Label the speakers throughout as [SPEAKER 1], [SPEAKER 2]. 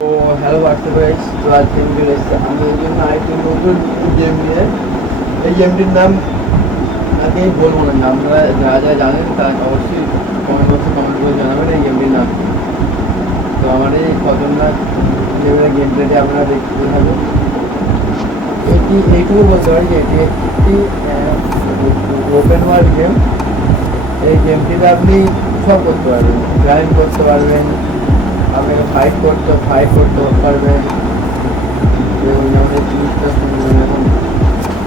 [SPEAKER 1] তো hello WhatsApp guys তো আজকে চলে এসেছি। আমি এই জন্য আরেকটি নতুন গেম নিয়ে, এই গেমটির নাম আগে বলব না, আপনারা যারা যারা জানেন তারা অবশ্যই কমেন্ট বক্সে কমেন্ট করে জানাবেন এই গেমটির নাম। তো আমার এই খতরনাক লেভেলের গেম প্লেটি আপনারা দেখতে থাকুন। এটি এইটুকু বলতে পারি যে এটি একটি ওপেন ওয়ার্ল্ড গেম এই গেমটিতে আপনি সব করতে পারবেন ক্রাইম করতে পারবেন আপনাকে ফাইট করতে ফাইট করতে আমাদের জিনিসটা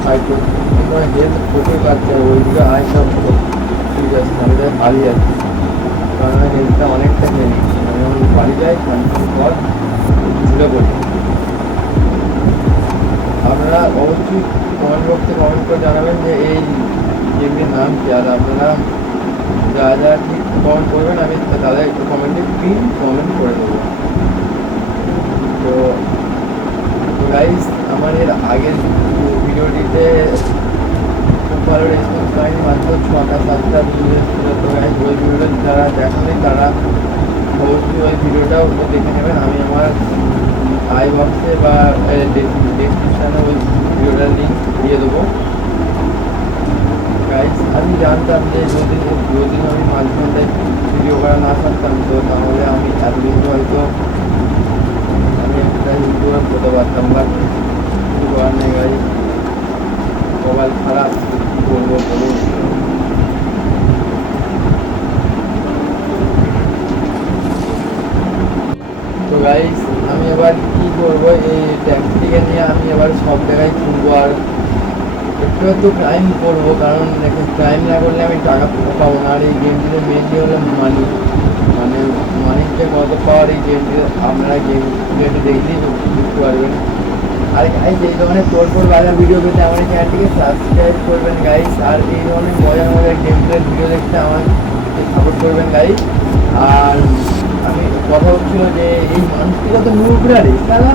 [SPEAKER 1] ফাইট করতে তোমার হেলথ প্রচুর কাটছে ওইদিকে আয় সব ঠিক আছে আমি তাই পালিয়ে যাচ্ছি কারণ হেলথটা অনেকটা খেয়ে আমি যখন বাড়ি যাই কন্ট্রোল পর ঝুলে পড়ি। আপনারা অবশ্যই কমেন্ট বক্সে কমেন্ট করে জানাবেন যে এই গেমটির নাম কি? আর আপনারা যা যা ঠিক কমেন্ট করবেন, আমি তাদের একটু কমেন্টে পিন কমেন্ট করে দেবো। তো গাইস আমার এর আগের ভিডিওটিতে খুব ভালো রেসপন্স পাইনি, মাত্র ছটা, সাতটা এসেছিল তো গাইস ওই ভিডিওটা যারা দেখেনি, তারা অবশ্যই ওই ভিডিওটাও দেখে নেবেন। আমি আমার আই বক্সে বা ডেসক্রিপশানে ওই ভিডিওটার লিঙ্ক দিয়ে দেবো। গাইস আমি জানতাম যে যদি যদি আমি মাঝ ঘন্টায় ভিডিও করা না পারতাম তো তাহলে আমি এতদিন হয়তো আমি একটা ইউটিউবার হতে পারতাম বাট কিছু করার নেই গাই মোবাইল খারাপ, কী করব বলুন? তো গাইস আমি এবার কি করব? এই ট্যাক্সিকে নিয়ে আমি এবার সব জায়গায় ঘুরবো আর একটু একটু ক্রাইম করব, কারণ দেখুন ক্রাইম না করলে আমি টাকা পাবো না। আর এই গেমটিতে মেনলি হলো মানি মানে মানির যে কত পাওয়ার এই গেমটিতে আপনারা গেম গেমটি দেখলেই বুঝতে পারবেন। আর গাইস এই ধরনের তোর তোর বাজার ভিডিও পেতে আমার চ্যানেলটিকে সাবস্ক্রাইব করবেন গাইস আর এই ধরনের মজার মজার গেম প্লের ভিডিও দেখতে আমাকে সাপোর্ট করবেন গাইস আর আমি কথা হচ্ছিল যে এই মানুষটি কত নুবরা রে তারা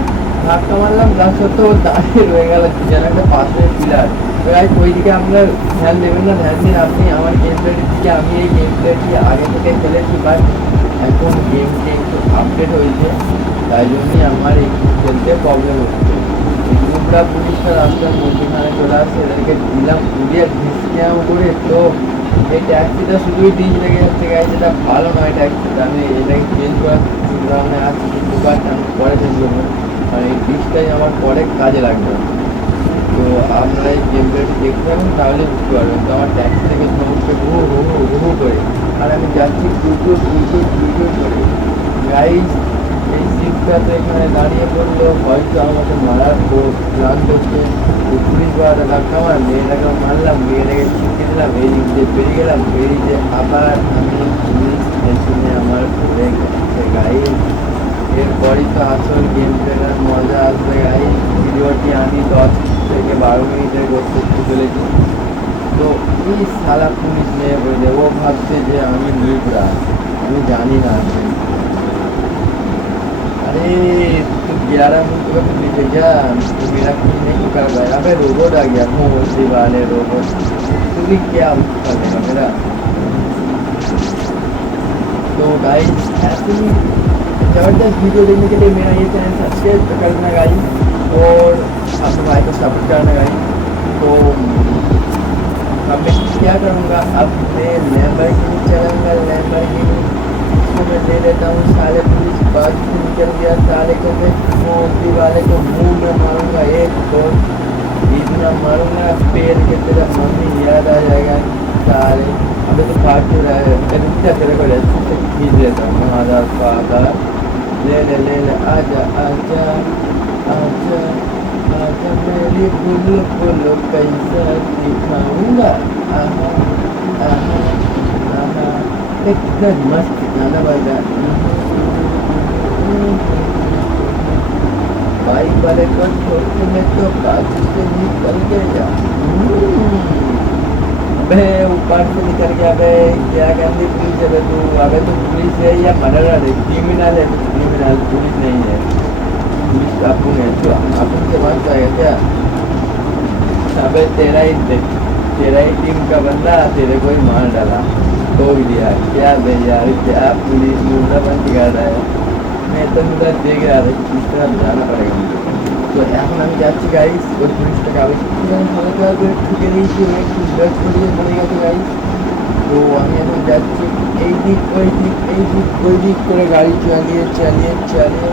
[SPEAKER 1] ধাক্কা মারলাম, তার সত্ত্বেও দাঁড়িয়ে রয়ে গেল। যেন একটা পাশের পিলার গাইস ওইদিকে আপনার ধ্যান দেবেন না, ধ্যান দিন আপনি আমার গেম প্লেটির দিকে, আমি এই গেম প্লেটি আগে থেকে খেলেছি বাট এখন গেমটি একটু আপডেট হয়েছে। তাই জন্যই আমার একটু খেলতে প্রবলেম হচ্ছে। টুকরা পুলিশটা রাস্তার মধ্যখানে চলে আসছে, এদেরকে দিলাম পুড়িয়ে ডিসকাউন্ট করে। তো এই ট্যাক্সিটা শুধুই ডিজ লেগে যাচ্ছে গাইজ এটা ভালো নয় ট্যাক্সিটা আমি এটাকে চেঞ্জ করার চিন্তাভাবনা আছে, কিন্তু বাট আমি পরে চেঞ্জ আর এই ডিজটাই আমার পরে কাজে লাগবে। তো আপনারা এই দেখতে পাবেন তাহলে বুঝতে পারবেন। তো আমার ট্যাক্সি থেকে সমস্ত হু হু হু করে, আর আমি যাচ্ছি কুকুর কুকুর কুকুর করে। গাইজ এই সিটটাতে এখানে দাঁড়িয়ে পড়ল, হয়তো আমাকে মারার প্ল্যান করছে পুলিশ বাড়াটা ধাক্কা মার মেয়েটাকে মারলাম, মেয়েটাকে ছিটকে দিলাম এদিক দিয়ে বেরিয়ে গেলাম, বেরিয়ে আবার আমি পুলিশ পেছনে আমার পড়ে গেছে। গাই এরপরই তো আসল গেম খেলার মজা আসবে গাই ভিডিওটি আমি দশ থেকে বারো মিনিটের করতে চলেছি তো এই সারা পুলিশ নিয়ে বলে ও ভাবছে যে আমি নিউরা আমি জানি না আসলে अरे तू ग्यारह मिनट का पुलिस है क्या तू मेरा कुछ नहीं कर रहा है अबे रोबोट आ गया मोदी वाले रोबोट तू भी क्या करेगा मेरा तो गाइस ऐसे ही ज़बरदस्त वीडियो देखने के लिए मेरा ये चैनल सब्सक्राइब करना गाइस, और अपने भाई को सपोर्ट करना गाइस। तो अब मैं क्या करूँगा? अब अपने लैम्बरगिनी चलाऊँगा लैम्बरगिनी इसको मैं ले लेता हूँ। साले पुलिस बात से निकल गया, साले को मैं मोदी वाले को मुँह में मारूँगा, एक तो इतना मारूँगा, पेड़ के तेरा मम्मी याद आ जाएगा। साले अबे तो फाट रहा है? तेरे को खींच लेता हूँ मैं आधार फादर ले ले ले ले आजा आजा आजा आजा मेरी बुल्लू बुल्लू कैसा दिखाऊँगा आहा आहा आहा एकदम मस्त गाना बजा बाइक वाले को छोड़ के मैं तो बाजू से निकल गया अबे ऊपर से निकल गया अबे क्या गंदी पुलिस है तू अबे तो पुलिस है या मर्डर है? क्रिमिनल है क्रिमिनल, पुलिस नहीं है। पुलिस काकू है तो काकू से बात जाएगा क्या? अबे, तेरा ही तेरा ही टीम का बंदा, तेरे को ही मार डाला। तो दिया। क्या बे यार, क्या पुलिस मुर्दा बंद कर रहा है? मैं तो उधर देख रहा था कि किस तरह जाना पड़ेगा? मुझे তো এখন আমি যাচ্ছি গাইস ওই পুলিশটাকে আমি একটুখানি হালকা করে ঠুকে ওই একটু ব্রেক করিয়ে পড়ে গেছে গাইস তো আমি এখন যাচ্ছি এই দিক, ওই দিক, এই দিক, ওই দিক করে গাড়ি চালিয়ে চালিয়ে চালিয়ে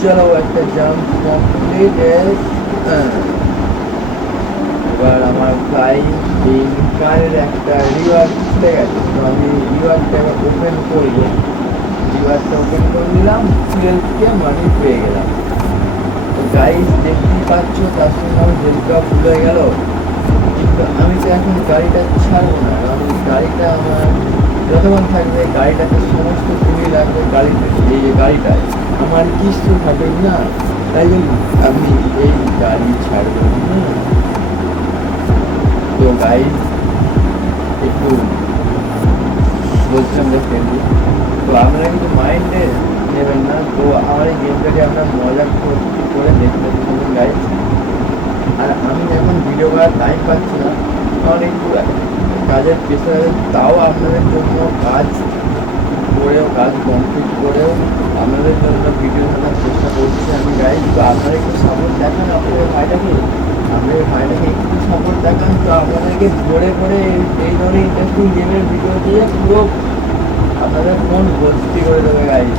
[SPEAKER 1] চলো একটা জাম কমপ্লিট এবার আমার ভাই এই কারের একটা রিওয়ার্ড খুলে গেছে। তো আমি রিওয়ার্ডটাকে ওপেন করব রিওয়ার্ডটা ওপেন করে নিলাম টুয়েলভকে মানি পেয়ে গেলাম। তো দেখতেই পাচ্ছ তার সঙ্গে আমার হেলকা ভুলে গেল। কিন্তু আমি তো এখন গাড়িটা ছাড়বো না, কারণ গাড়িটা আমার যতক্ষণ থাকবে গাড়িটাতে সমস্ত পুঁজি লাগবে গাড়িতে, এই যে গাড়িটায় আমার কিছু থাকবে না। তাই জন্য আমি এই গাড়ি ছাড়বো না। তো গাইস একটু বলছিলাম যে তো আপনারা কিন্তু মাইন্ডে নেবেন না। তো আমার এই গেমটাকে আপনার মজা করে- করে দেখতে থাকুন গাইস আর আমি এখন ভিডিও করার টাইম পাচ্ছি না কারণ একটু কাজের প্রেশারে তাও আপনাদের জন্য কাজ করেও, কাজ কমপ্লিট করেও আপনাদের জন্য ভিডিও বানার চেষ্টা করছি আমি গাইজ তো আপনারা একটু সাপোর্ট দেখান আপনাদের ভাইটাকে। আপনাদের ভাইটাকে একটু সাপোর্ট দেখান। তো আপনাদেরকে ভরে করে এই- ধরনের ইন্টারেস্টিং গেমের ভিডিও দিয়ে পুরো আপনাদের ফোন ভর্তি করে দেবে গাইজ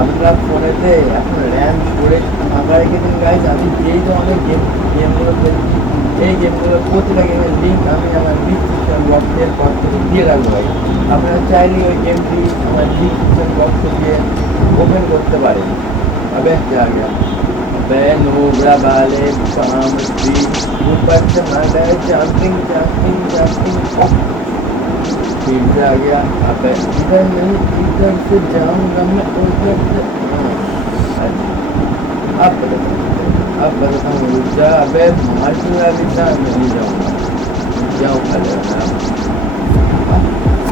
[SPEAKER 1] আপনারা ফোনেতে এখন র্যাম স্টোরেজ ফাঁকা রেখে দিন গাইজ আমি যেই ধরনের গেম গেমগুলো খেলছি এই গেমগুলো প্রতিটা গেমের লিঙ্ক আমি আমার ডিসক্রিপশন বক্সের পর থেকে দিয়ে রাখবো ভাই আপনারা চাইলে ওই গেমটি আমার ডিসক্রিপশন বক্সে গিয়ে ওপেন করতে পারেন अबे क्या गया अबे नोबरा वाले काम भी ऊपर से मार गए जंपिंग जंपिंग जंपिंग फिर से आ गया। अबे इधर नहीं, इधर से जाऊँगा मैं, उधर से। हाँ। अब अब बताता हूँ रुक जा, अबे मार क्यों रहा है इतना मैं नहीं जाऊँगा जाऊँ रहना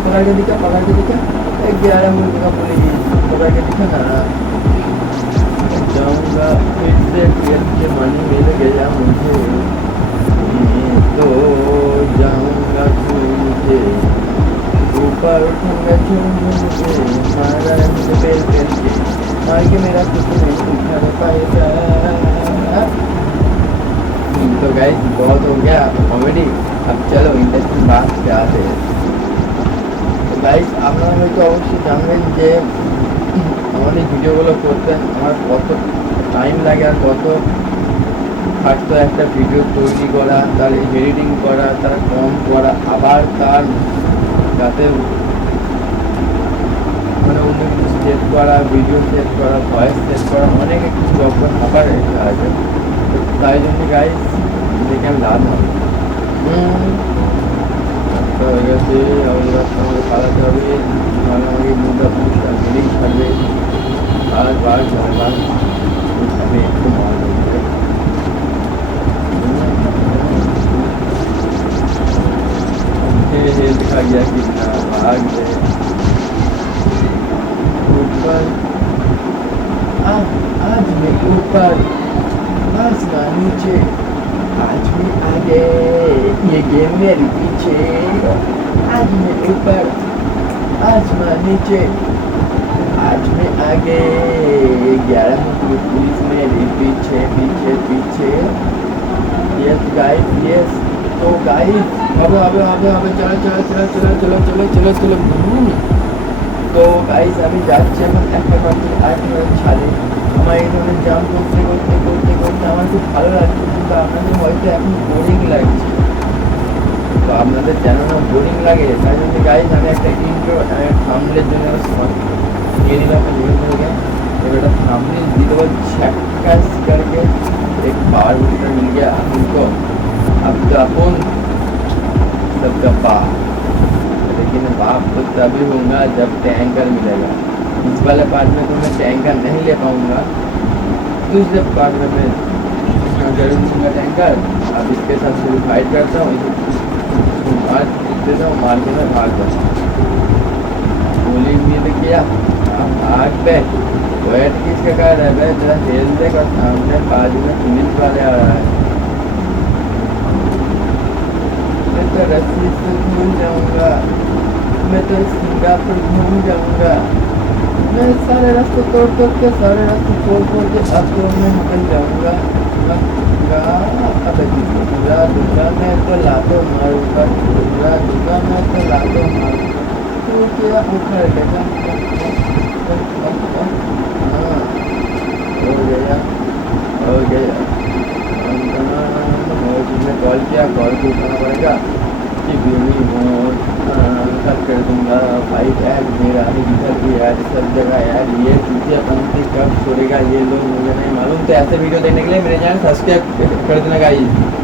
[SPEAKER 1] पकड़ के दिखा के दिखा। ग्यारह मिनट का के दिखा ना। जाऊँगा, फिर से ट्वेल्थ के मनी मिल गया मुझे। तो जाऊँगा मारा है मुझे बेल बेल के मार के मेरा कुछ नहीं उठा पाएगा हम्म, तो गाइस बहुत हो गया कॉमेडी अब चलो इंटरेस्टिंग बात पे आते हैं তো গাইস আপনারা হয়তো অবশ্যই জানবেন যে আমার এই ভিডিওগুলো করতে আমার কত টাইম লাগে আর কত খাটত একটা ভিডিও তৈরি করা তার এডিটিং করা তার কম করা আবার তার যাতে মানে অন্য কিছু সেট করা ভিডিও সেট করা ভয়েস সেট করা অনেক একটু প্রবলেম আবার আছে তো তাই জন্য গাইস দেখে আমি লাভ হবে তো হয়ে গেছে আবার এবার তো আমাকে পালাতে হবে নাহলে আমাকে মুখটা পুরুষটা মেরেই ছাড়বে আর বার বার আমি একটু মার गया कि भाग गए ऊपर आज मैं ऊपर आसमान नीचे आज मैं आगे ये गेम मेरे पीछे आज मैं ऊपर आसमान नीचे आज मैं आगे ग्यारह की पुलिस मेरे पीछे पीछे पीछे यस गाइस यस तो गाइस হবে হবে হবে হবে চলো চলো চলো চলো চলো চলো চলো চলো হুম। তো গাইস আমি যাচ্ছি এখন একটা পাখি আরেকটা ছাদে আমার এই ধরনের জাম্প করতে করতে করতে করতে আমার খুব ভালো লাগছে কিন্তু আপনাদের হয়তো এখন বোরিং লাগছে তো আপনাদের যেন না বোরিং লাগে তাই জন্য গাইস আমি একটা ইন্ট্রো থামলের জন্য শর্ট নিয়ে নিলাম ভিডিও থেকে এবার একটা থামলে দিয়ে দেবো छक्का करके एक पावर बूस्टर मिल गया हमको अब अपन सबका लेकिन बाप तो तभी होगा जब टैंकर मिलेगा। इस वाले पार्ट में तो मैं टैंकर नहीं ले पाऊँगा। दूसरे पार्ट में मैं लूँगा टैंकर अब इसके साथ फाइट करता हूँ। मार देता हूँ मार के मैं भाग जाता हूँ गोली मिल गया भाग पे? वेट किसका कर रहा है हेल देख और सामने बाजू में पुलिस वाले आ रहा है। तो रस्सी से घूम जाऊँगा मैं तो सिंगापुर घूम जाऊँगा मैं सारे रास्ते तोड़ तोड़ के सारे रास्ते तोड़ तोड़ के अब तो मैं निकल जाऊँगा दूँगा मैं तो लातो मारूँगा दूँगा दूँगा मैं तो लातो मारूँगा तू क्या उखड़ हाँ हो गया हो गया तुमने कॉल किया कॉल को उठाना पड़ेगा कि बीवी मोड कट कर दूँगा भाई यार मेरा इधर भी यार सब जगह यार, ये चीज़ें पंक्ति कब छोड़ेगा ये लोग मुझे नहीं मालूम। तो ऐसे वीडियो देखने के लिए मेरे चैनल सब्सक्राइब कर देना गाइस